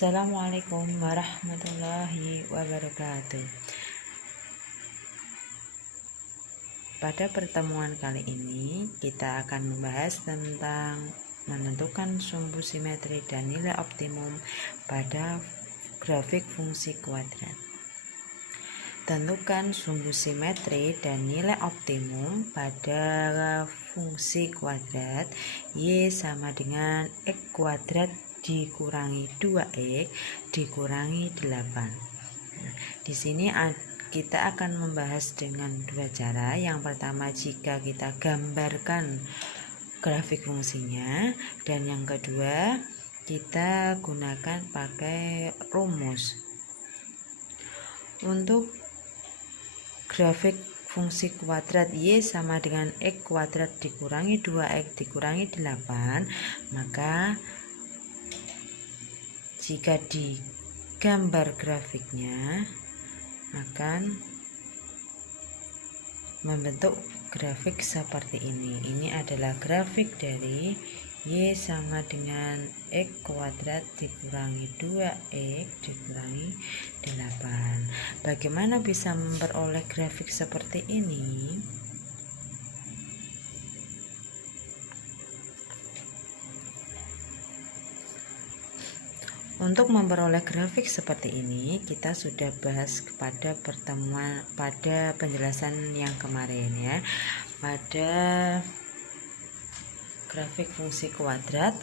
Assalamualaikum warahmatullahi wabarakatuh. Pada pertemuan kali ini kita akan membahas tentang menentukan sumbu simetri dan nilai optimum pada grafik fungsi kuadrat. Tentukan sumbu simetri dan nilai optimum pada fungsi kuadrat Y sama dengan X kuadrat dikurangi 2X dikurangi 8. Di sini kita akan membahas dengan dua cara. Yang pertama, jika kita gambarkan grafik fungsinya, dan yang kedua kita gunakan pakai rumus. Untuk grafik fungsi kuadrat Y sama dengan X kuadrat dikurangi 2X dikurangi 8, maka jika digambar grafiknya akan membentuk grafik seperti ini. Ini adalah grafik dari Y sama dengan X kuadrat dikurangi 2X dikurangi 8. Bagaimana bisa memperoleh grafik seperti ini? Untuk memperoleh grafik seperti ini, kita sudah bahas pada penjelasan yang kemarin ya. Pada grafik fungsi kuadrat,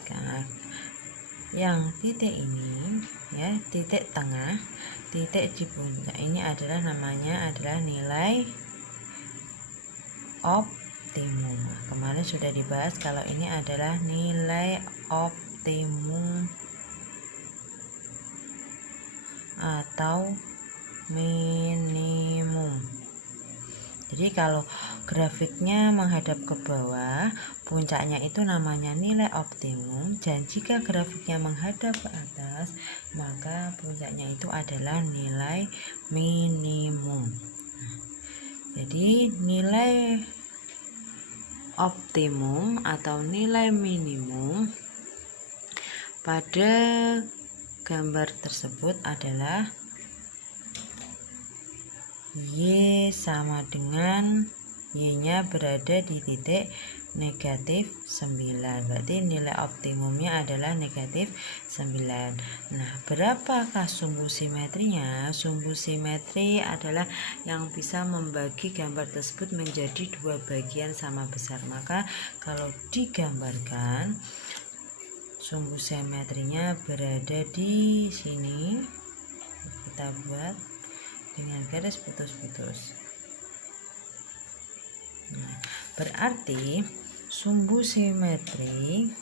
yang titik ini ya, titik tengah, titik di puncak ini adalah nilai optimum. Kemarin sudah dibahas kalau ini adalah nilai optimum atau minimum. Jadi kalau grafiknya menghadap ke bawah, puncaknya itu namanya nilai optimum, dan jika grafiknya menghadap ke atas, maka puncaknya itu adalah nilai minimum. Jadi nilai optimum atau nilai minimum pada gambar tersebut adalah Y sama dengan Y-nya berada di titik negatif 9. Berarti nilai optimumnya adalah negatif 9. Nah, berapakah sumbu simetrinya? Sumbu simetri adalah yang bisa membagi gambar tersebut menjadi dua bagian sama besar. Maka kalau digambarkan, sumbu simetrinya berada di sini. Kita buat dengan garis putus-putus. Nah, berarti sumbu simetri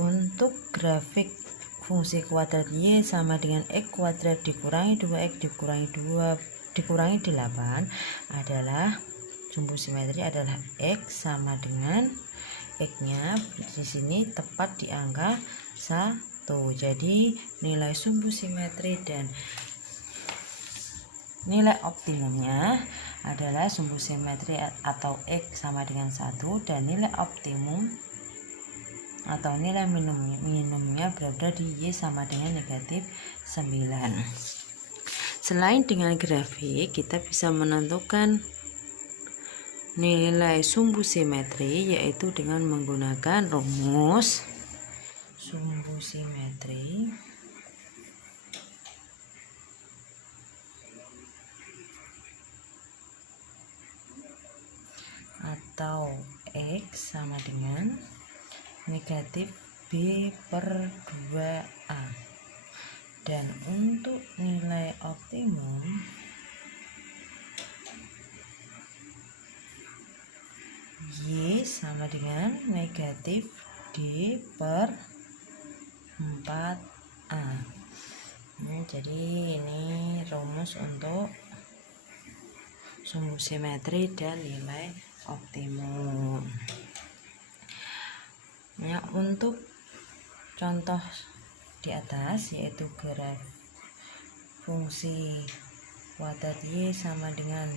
untuk grafik fungsi kuadrat Y sama dengan X kuadrat dikurangi 2X dikurangi 8 adalah sumbu simetri adalah X sama dengan X-nya di sini tepat di angka 1. Jadi nilai sumbu simetri dan nilai optimumnya adalah sumbu simetri atau X sama dengan 1, dan nilai optimum atau nilai minimumnya berada di Y sama dengan negatif 9. Selain dengan grafik, kita bisa menentukan nilai sumbu simetri yaitu dengan menggunakan rumus sumbu simetri atau X sama dengan negatif B per 2A, dan untuk nilai optimum Y sama dengan negatif D per 4A. Jadi ini rumus untuk sumbu simetri dan nilai optimum. Ya, untuk contoh di atas yaitu graf fungsi kuadrat Y sama dengan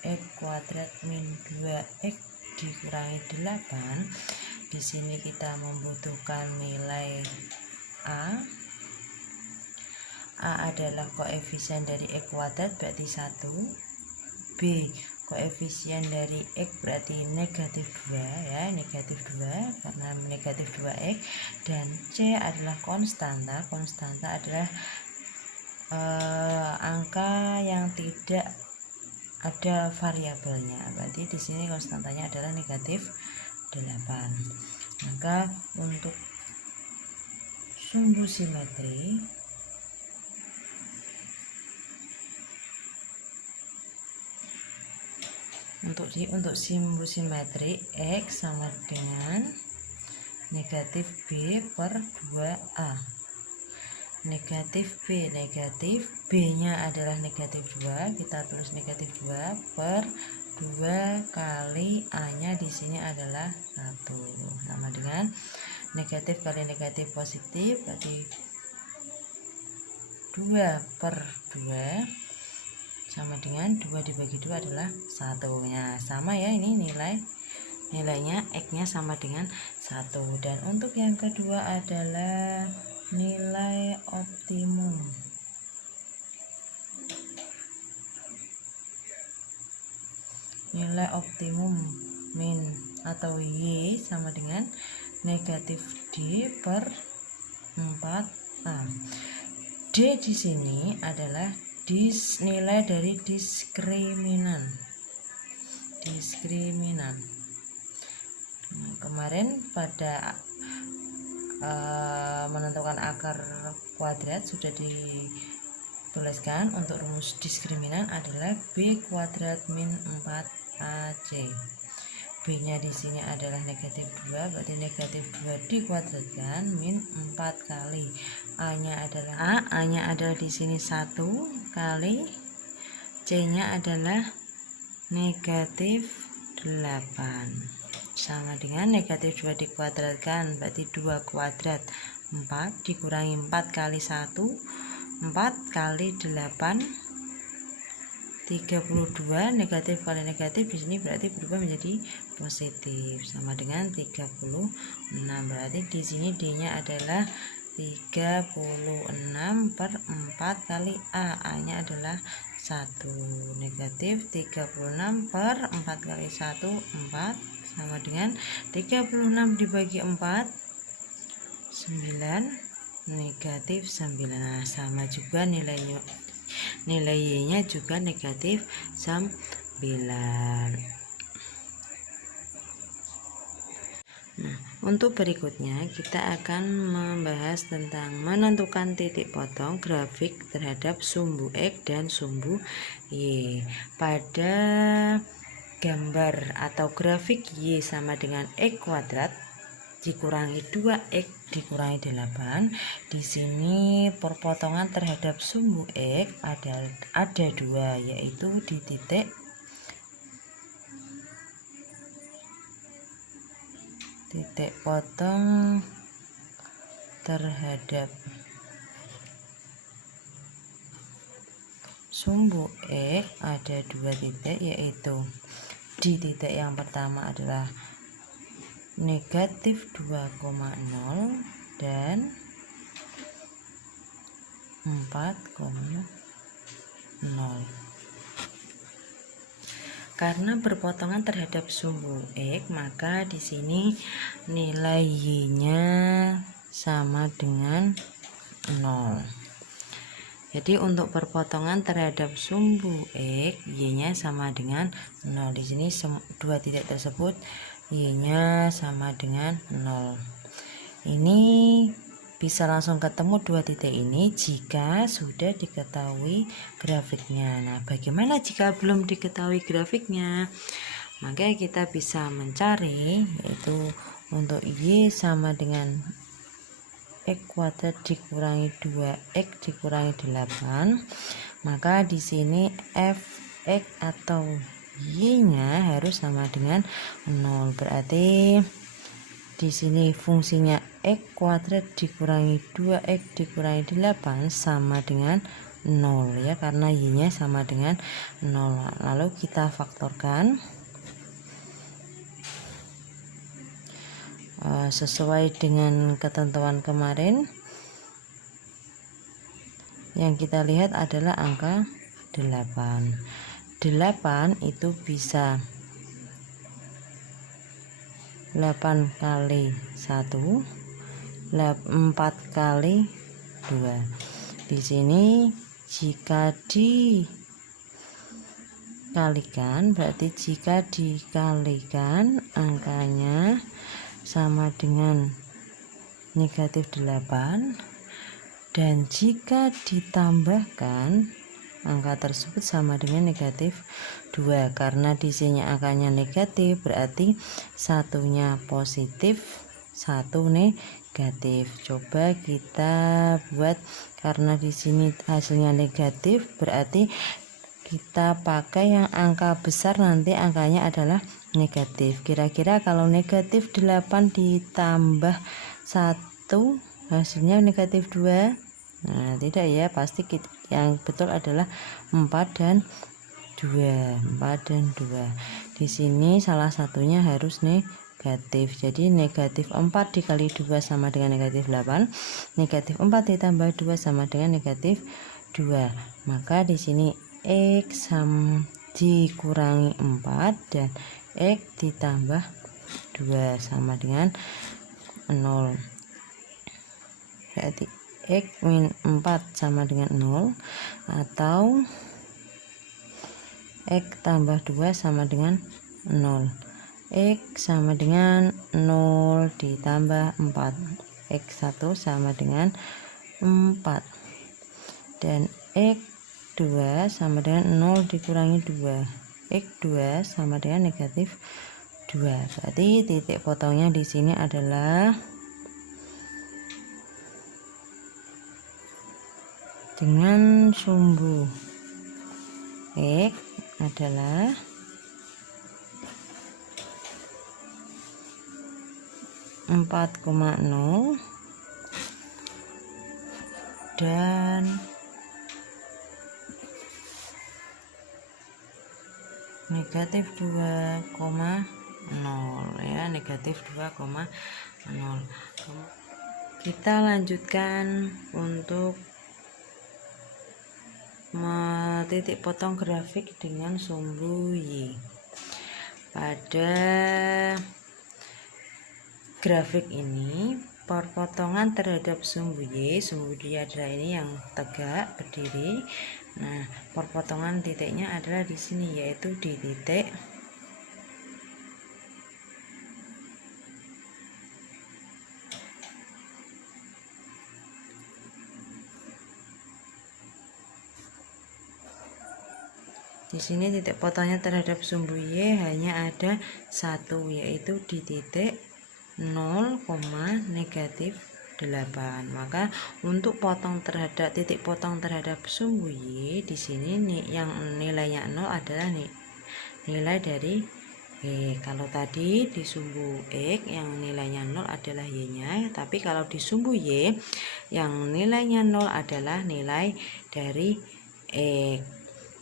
X kuadrat min 2X dikurangi 8. Di sini kita membutuhkan nilai A. A adalah koefisien dari X kuadrat berarti 1. B koefisien dari X berarti negatif 2 ya, negatif 2 karena negatif 2X. Dan C adalah konstanta. Konstanta adalah angka yang tidak ada variabelnya, berarti di sini konstantanya adalah negatif 8. Maka untuk sumbu simetri untuk sumbu simetri X sama dengan negatif B per 2A. Negatif B, negatif B nya adalah negatif 2, kita tulis negatif 2 per 2 kali A nya di sini adalah 1, sama dengan negatif kali negatif positif, berarti 2 per 2 sama dengan 2 dibagi 2 adalah 1 nya, sama ya, ini nilainya X nya sama dengan 1. Dan untuk yang kedua adalah nilai optimum. Nilai optimum min atau Y sama dengan negatif D per 4A. D di sini adalah nilai dari diskriminan. Nah, kemarin pada menentukan akar kuadrat sudah dituliskan untuk rumus diskriminan adalah B kuadrat min 4AC. B nya di sini adalah negatif 2, berarti negatif 2 dikuadratkan min 4 kali A nya adalah di sini 1 kali C nya adalah negatif 8 sama dengan negatif 2 dikuadratkan, berarti 2 kuadrat 4 dikurangi 4 kali 1, 4 kali 8 32, negatif kali negatif di sini berarti berubah menjadi positif sama dengan 36, berarti di sini D nya adalah 36 per 4 kali A nya adalah 1, negatif 36 per 4 kali 1 4 sama dengan 36 dibagi 4 9, negatif 9. Nah, sama juga nilai Y nya juga negatif 9. Nah, untuk berikutnya kita akan membahas tentang menentukan titik potong grafik terhadap sumbu X dan sumbu Y. Pada gambar atau grafik Y sama dengan X kuadrat dikurangi 2X dikurangi 8. Di sini perpotongan terhadap sumbu X ada 2, yaitu di titik potong terhadap sumbu X ada 2 titik, yaitu di titik yang pertama adalah negatif 2,0 dan 4,0. Karena berpotongan terhadap sumbu X, maka di sini nilai Y-nya sama dengan 0. Jadi untuk perpotongan terhadap sumbu X, Y-nya sama dengan 0. Di sini dua titik tersebut Y-nya sama dengan 0. Ini bisa langsung ketemu dua titik ini jika sudah diketahui grafiknya. Nah, bagaimana jika belum diketahui grafiknya? Maka kita bisa mencari, yaitu untuk Y sama dengan X kuadrat dikurangi 2X dikurangi 8, maka di sini Fx atau Y-nya harus sama dengan 0. Berarti di sini fungsinya X kuadrat dikurangi 2X dikurangi 8 sama dengan 0 ya, karena Y-nya sama dengan 0. Lalu kita faktorkan. sesuai dengan ketentuan kemarin. Yang kita lihat adalah angka 8. 8 itu bisa 8 kali 1, 4 kali 2. Di sini jika dikalikan, berarti jika dikalikan angkanya sama dengan negatif 8, dan jika ditambahkan angka tersebut sama dengan negatif 2. Karena di sini angkanya negatif, berarti satunya positif, satu negatif. Coba kita buat, karena di sini hasilnya negatif, berarti kita pakai yang angka besar, nanti angkanya adalah negatif. Kira-kira kalau negatif 8 ditambah 1 hasilnya negatif 2. Nah, tidak ya, pasti yang betul adalah 4 dan 2. 4 dan 2. Di sini salah satunya harus negatif. Jadi negatif 4 dikali 2 sama dengan negatif 8. Negatif 4 ditambah 2 sama dengan negatif 2. Maka di sini X dikurangi 4 dan X ditambah 2 sama dengan 0. Berarti X min 4 sama dengan 0, atau X tambah 2 sama dengan 0. X sama dengan 0 ditambah 4. X1 sama dengan 4. Dan X2 sama dengan 0 dikurangi 2. X2 sama dengan negatif 2. Berarti titik potongnya di sini adalah dengan sumbu X adalah 4,0 dan negatif 2,0 ya, negatif 2,0. Kita lanjutkan untuk titik potong grafik dengan sumbu Y. Pada grafik ini, perpotongan terhadap sumbu Y adalah ini yang tegak berdiri. Nah, perpotongan titiknya adalah di sini, yaitu di titik di sini. Titik potongnya terhadap sumbu Y hanya ada 1, yaitu di titik 0, negatif 8. Maka untuk potong terhadap titik potong terhadap sumbu Y di sini yang nilainya 0 adalah nilai dari Y. Kalau tadi di sumbu X yang nilainya 0 adalah Y-nya, tapi kalau di sumbu Y yang nilainya 0 adalah nilai dari X.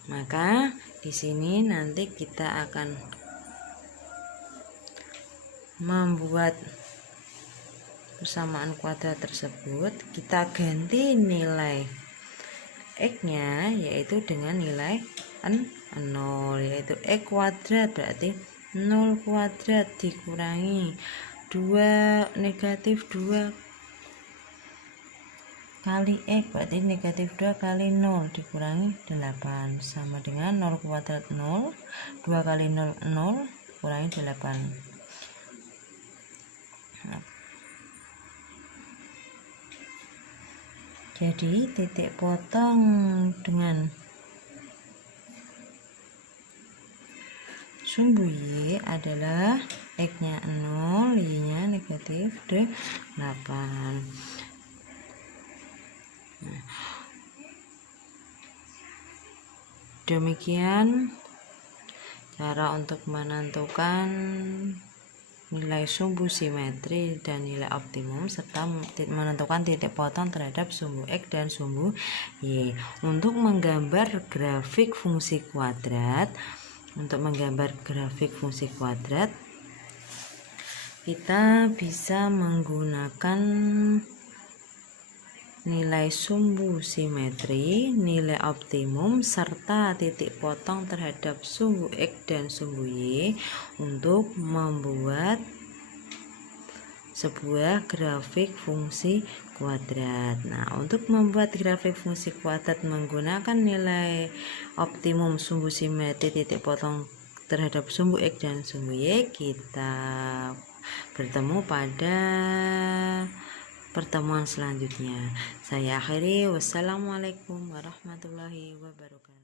Maka di sini nanti kita akan membuat persamaan kuadrat tersebut. Kita ganti nilai X-nya yaitu dengan nilai 0, yaitu X kuadrat, berarti 0 kuadrat dikurangi 2 negatif 2 kali X, berarti negatif 2 kali 0 dikurangi 8 sama dengan 0 kuadrat 0, 2 kali 0 0 kurangi 8. Jadi titik potong dengan sumbu Y adalah X-nya 0, Y-nya negatif 8. Demikian cara untuk menentukan nilai sumbu simetri dan nilai optimum, serta menentukan titik potong terhadap sumbu X dan sumbu Y. Untuk menggambar grafik fungsi kuadrat, kita bisa menggunakan nilai sumbu simetri, nilai optimum, serta titik potong terhadap sumbu X dan sumbu Y untuk membuat sebuah grafik fungsi kuadrat. Nah, untuk membuat grafik fungsi kuadrat menggunakan nilai optimum sumbu simetri titik potong terhadap sumbu X dan sumbu Y, kita bertemu pada pertemuan selanjutnya. Saya akhiri, wassalamualaikum warahmatullahi wabarakatuh.